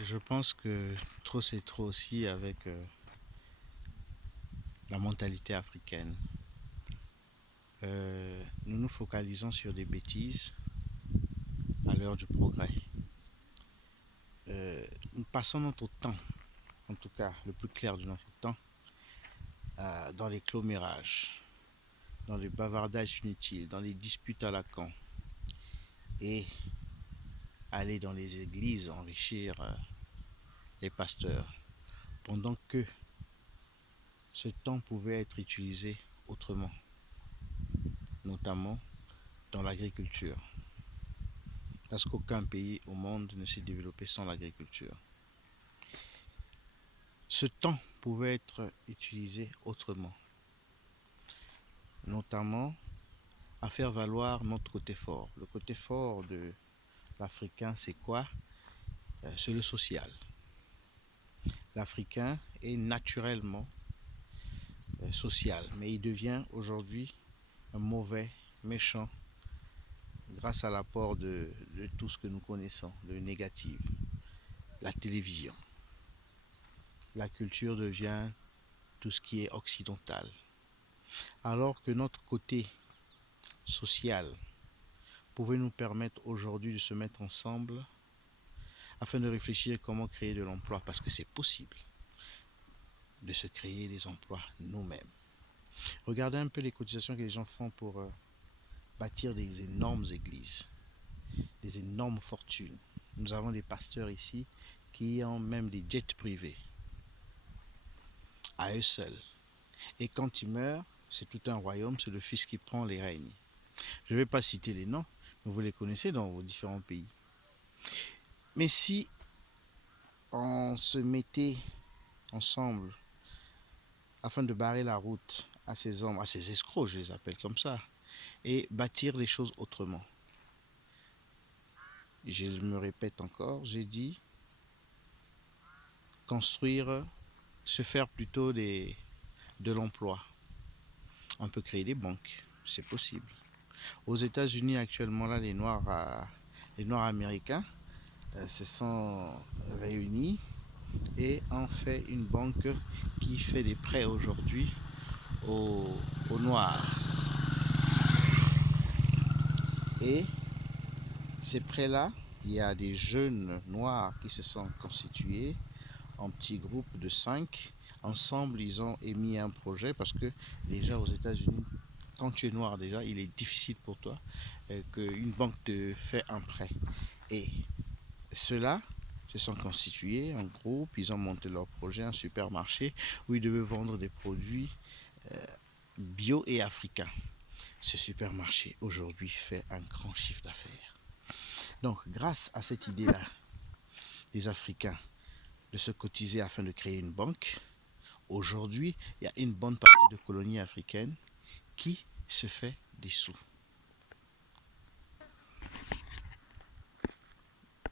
Je pense que trop c'est trop aussi avec la mentalité africaine. Nous nous focalisons sur des bêtises à l'heure du progrès. Nous passons notre temps, en tout cas le plus clair de notre temps, dans les commérages, dans les bavardages inutiles, dans les disputes à la con et aller dans les églises enrichir les pasteurs, pendant que ce temps pouvait être utilisé autrement, notamment dans l'agriculture. Parce qu'aucun pays au monde ne s'est développé sans l'agriculture. Ce temps pouvait être utilisé autrement, notamment à faire valoir notre côté fort. Le côté fort de l'Africain, c'est quoi? C'est le social. L'Africain est naturellement social, mais il devient aujourd'hui un mauvais, méchant, grâce à l'apport de tout ce que nous connaissons, de négatif. La télévision. La culture devient tout ce qui est occidental. Alors que notre côté social pouvait nous permettre aujourd'hui de se mettre ensemble afin de réfléchir comment créer de l'emploi, parce que c'est possible de se créer des emplois nous-mêmes. Regardez un peu les cotisations que les gens font pour bâtir des énormes églises, des énormes fortunes. Nous avons des pasteurs ici qui ont même des jets privés à eux seuls. Et quand ils meurent, c'est tout un royaume, c'est le fils qui prend les règnes. Je ne vais pas citer les noms, mais vous les connaissez dans vos différents pays. Mais si on se mettait ensemble afin de barrer la route à ces hommes, à ces escrocs, je les appelle comme ça, et bâtir les choses autrement. Je me répète encore, j'ai dit construire, se faire plutôt de l'emploi. On peut créer des banques, c'est possible. Aux États-Unis actuellement, là, les Noirs américains se sont réunis et ont fait une banque qui fait des prêts aujourd'hui aux Noirs. Et ces prêts-là, il y a des jeunes noirs qui se sont constitués en petits groupes de 5. Ensemble, ils ont émis un projet parce que déjà aux États-Unis, quand tu es noir déjà, il est difficile pour toi qu'une banque te fait un prêt. Et ceux-là se sont constitués en groupe, ils ont monté leur projet, un supermarché où ils devaient vendre des produits bio et africains. Ce supermarché aujourd'hui fait un grand chiffre d'affaires. Donc grâce à cette idée-là des Africains de se cotiser afin de créer une banque, aujourd'hui il y a une bonne partie de colonies africaines qui se fait des sous.